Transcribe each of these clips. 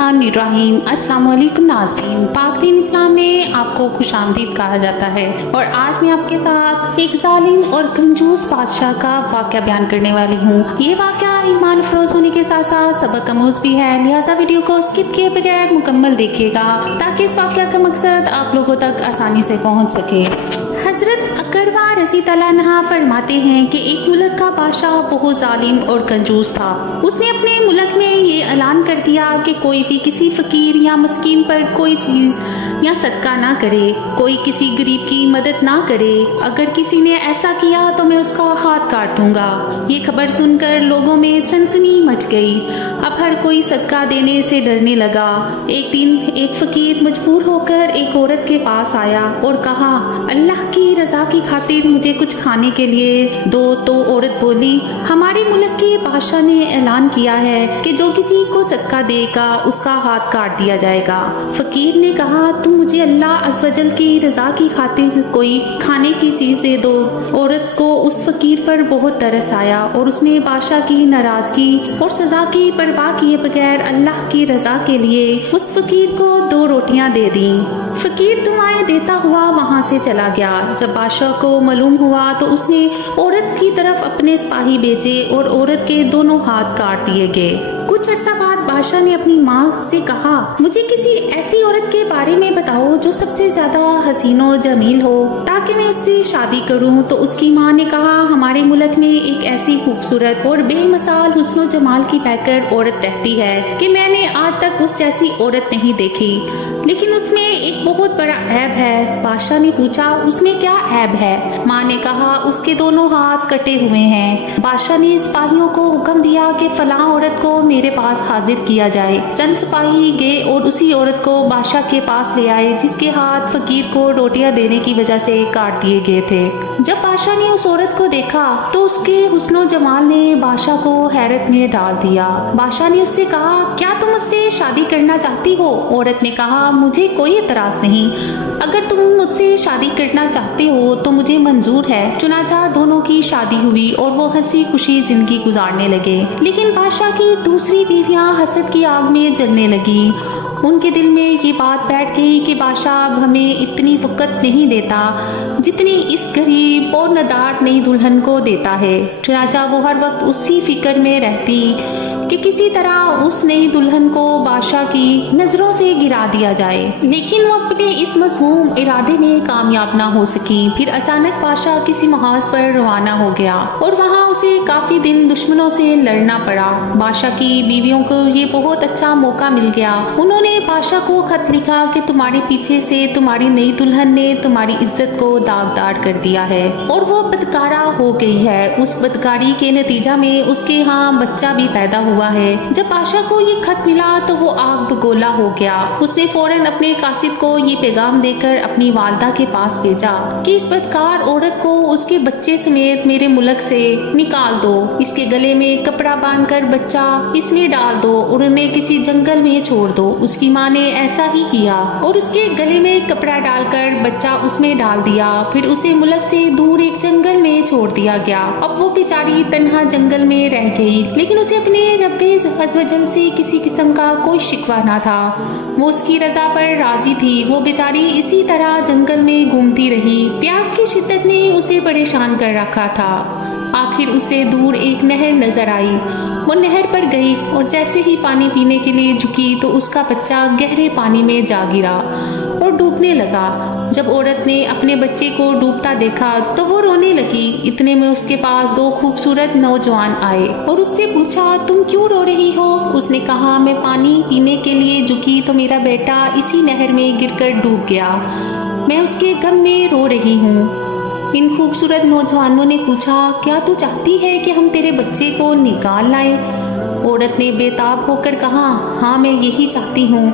बिस्मिल्लाहिर्रहमानिर्रहीम। अस्सलाम वालेकुम नाज़रीन, पाक दीन इस्लाम में आपको खुशामदीद कहा जाता है और आज मैं आपके साथ एक जालिम और कंजूस बादशाह का वाक़या बयान करने वाली हूँ। ये वाक़या ईमान अफरोज़ होने के साथ साथ सबक आमूज़ भी है, लिहाजा वीडियो को स्किप किए बगैर मुकम्मल देखिएगा ताकि इस वाक़या का मकसद आप लोगों तक आसानी से पहुँच सके। हज़रत अकरवा रज़ी तआला अन्हा फरमाते हैं कि एक मुल्क का बादशाह बहुत जालिम और कंजूस था। उसने अपने मुल्क में ये ऐलान कर दिया कि कोई भी किसी फ़कीर या मस्कीन पर कोई चीज़ या सदका ना करे, कोई किसी गरीब की मदद ना करे। अगर किसी ने ऐसा किया तो मैं उसका हाथ काट दूंगा। ये खबर सुनकर लोगों में सनसनी मच गई। अब हर कोई सदका देने से डरने लगा। एक दिन एक फ़कीर मजबूर होकर एक औरत के पास आया और कहा, अल्लाह की रज़ा की खातिर मुझे कुछ खाने के लिए दो। तो औरत बोली, हमारे मुल्क के बादशाह ने ऐलान किया है कि जो किसी को सदका देगा उसका हाथ काट दिया जाएगा। फ़कीर ने कहा, तुम मुझे अल्लाह अज़्ज़ व जल की रज़ा की खातिर कोई खाने की चीज़ दे दो। औरत को उस फ़कीर पर बहुत तरस आया और उसने बादशाह की नाराज़गी और सज़ा की परवाह किए बगैर अल्लाह की रज़ा के लिए उस फ़कीर को 2 रोटियां दे दी। फ़कीर दुआएं देता हुआ वहाँ से चला गया। जब बादशाह को मालूम हुआ तो उसने औरत की तरफ अपने सिपाही भेजे और औरत के दोनों हाथ काट दिए गए। कुछ अर्सा बाद बादशाह ने अपनी माँ से कहा, मुझे किसी ऐसी औरत के बारे में बताओ जो सबसे ज़्यादा हसीन और जमील हो ताकि मैं उससे शादी करूं। तो उसकी माँ ने कहा, हमारे मुल्क में एक ऐसी खूबसूरत और बेमिसाल हुस्न जमाल की पैकर औरत रहती है कि मैंने आज तक उस जैसी औरत नहीं देखी, लेकिन उसमें एक बहुत बड़ा ऐब है। बादशाह ने पूछा, उसमें क्या ऐब है? माँ ने कहा, उसके दोनों हाथ कटे हुए हैं। बादशाह ने सिपाहियों को हुक्म दिया कि फलां औरत को मेरे पास हाजिर किया जाए। चंद सिपाही गए और उसी औरत को बादशाह के पास ले आए जिसके हाथ फ़कीर को रोटियां देने की वजह से काट दिए गए थे। जब बादशाह ने उस औरत को देखा तो उसके हुस्न जमाल ने बादशाह को हैरत में डाल दिया। बादशाह ने उससे कहा, क्या तुम मुझसे शादी करना चाहती हो? औरत ने कहा, मुझे कोई एतराज़ नहीं, अगर तुम मुझसे शादी करना चाहते हो तो मुझे मंजूर है। चुनाचा दोनों की शादी हुई और वो हंसी खुशी जिंदगी गुजारने लगे। लेकिन बादशाह की दूसरी बीवियां हसद की आग में जलने लगी। उनके दिल में ये बात बैठ गई कि बादशाह अब हमें इतनी वक़्त नहीं देता जितनी इस गरीब और नदार नई दुल्हन को देता है। चुनाचा वो हर वक्त उसी फिक्र में रहती कि किसी तरह उस नई दुल्हन को बादशाह की नज़रों से गिरा दिया जाए, लेकिन वो अपने इस मज़मूम इरादे में कामयाब ना हो सकी। फिर अचानक बादशाह किसी महाज पर रवाना हो गया और वहाँ उसे काफ़ी दिन दुश्मनों से लड़ना पड़ा। बादशाह की बीवियों को ये बहुत अच्छा मौका मिल गया। उन्होंने बादशाह को खत लिखा कि तुम्हारे पीछे से तुम्हारी नई दुल्हन ने तुम्हारी इज्जत को दागदार कर दिया है और वो बदकारा हो गई है। उस बदकारी के नतीजा में उसके यहाँ बच्चा भी पैदा हुआ है। जब बादशाह को ये खत मिला तो वो आग बगोला हो गया। उसने फौरन अपने कासिद को ये पैगाम देकर अपनी वालदा के पास भेजा कि इस बदकार औरत को उसके बच्चे समेत मेरे मुल्क से निकाल दो। इसके गले में कपड़ा बांधकर बच्चा इसमें डाल दो और उन्हें किसी जंगल में छोड़ दो। उसकी माँ ने ऐसा ही किया और उसके गले में कपड़ा डालकर बच्चा उसमें डाल दिया। फिर उसे मुल्क से दूर एक जंगल में छोड़ दिया गया। अब वो बेचारी तन्हा जंगल में रह गई, लेकिन उसे अपने रब्बे अज़्ज़ व जल से किसी किस्म का कोई शिकवा ना था। वो उसकी रजा पर राजी थी। वो बेचारी इसी तरह जंगल में घूमती रही। प्यास की शिद्दत ने उसे परेशान कर रखा था। आखिर उसे दूर एक नहर नजर आई। वो नहर पर गई और जैसे ही पानी पीने के लिए झुकी तो उसका बच्चा गहरे पानी में जा गिरा और डूबने लगा। जब औरत ने अपने बच्चे को डूबता देखा तो वो रोने लगी। इतने में उसके पास 2 खूबसूरत नौजवान आए और उससे पूछा, तुम क्यों रो रही हो? उसने कहा, मैं पानी पीने के लिए झुकी तो मेरा बेटा इसी नहर में गिरकर डूब गया। मैं उसके गम में रो रही हूँ। इन खूबसूरत नौजवानों ने पूछा, क्या तू चाहती है कि हम तेरे बच्चे को निकाल लाएं? औरत ने बेताब होकर कहा, हाँ मैं यही चाहती हूँ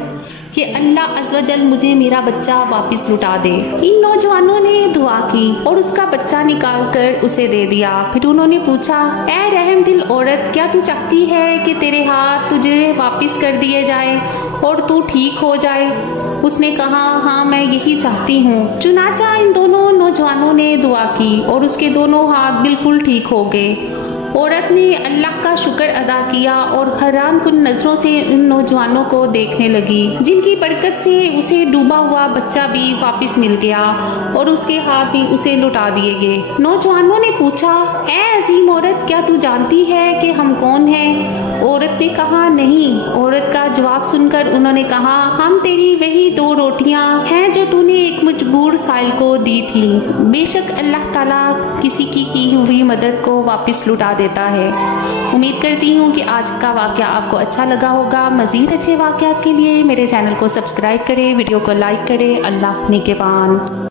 कि अल्लाह अज़्ज़ व जल मुझे मेरा बच्चा वापस लुटा दे। इन नौजवानों ने दुआ की और उसका बच्चा निकाल कर उसे दे दिया। फिर उन्होंने पूछा, ऐ रहम दिल औरत, क्या तू चाहती है कि तेरे हाथ तुझे वापस कर दिए जाए और तू ठीक हो जाए? उसने कहा, हाँ मैं यही चाहती हूँ। चुनाचा इन दोनों नौजवानों ने दुआ की और उसके दोनों हाथ बिल्कुल ठीक हो गए عورت نے اللہ کا شکر ادا کیا اور حیران کن نظروں سے ان نوجوانوں کو دیکھنے لگی، جن کی برکت سے اسے ڈوبا ہوا بچہ بھی واپس مل گیا اور اس کے ہاتھ بھی اسے لوٹا دیے گئے۔ نوجوانوں نے پوچھا، اے عظیم عورت، کیا تو جانتی ہے کہ ہم کون ہیں؟ عورت نے کہا، نہیں۔ عورت کا جواب سن کر انہوں نے کہا، ہم تیری وہی 2 روٹیاں ہیں جو تو نے ایک مجبور سائل کو دی تھی۔ بے شک اللہ تعالیٰ کسی کی ہوئی مدد کو واپس لوٹا دیتا ہے۔ امید کرتی ہوں کہ آج کا واقعہ آپ کو اچھا لگا ہوگا۔ مزید اچھے واقعات کے لیے میرے چینل کو سبسکرائب کریں، ویڈیو کو لائک کریں۔ اللہ نگہبان۔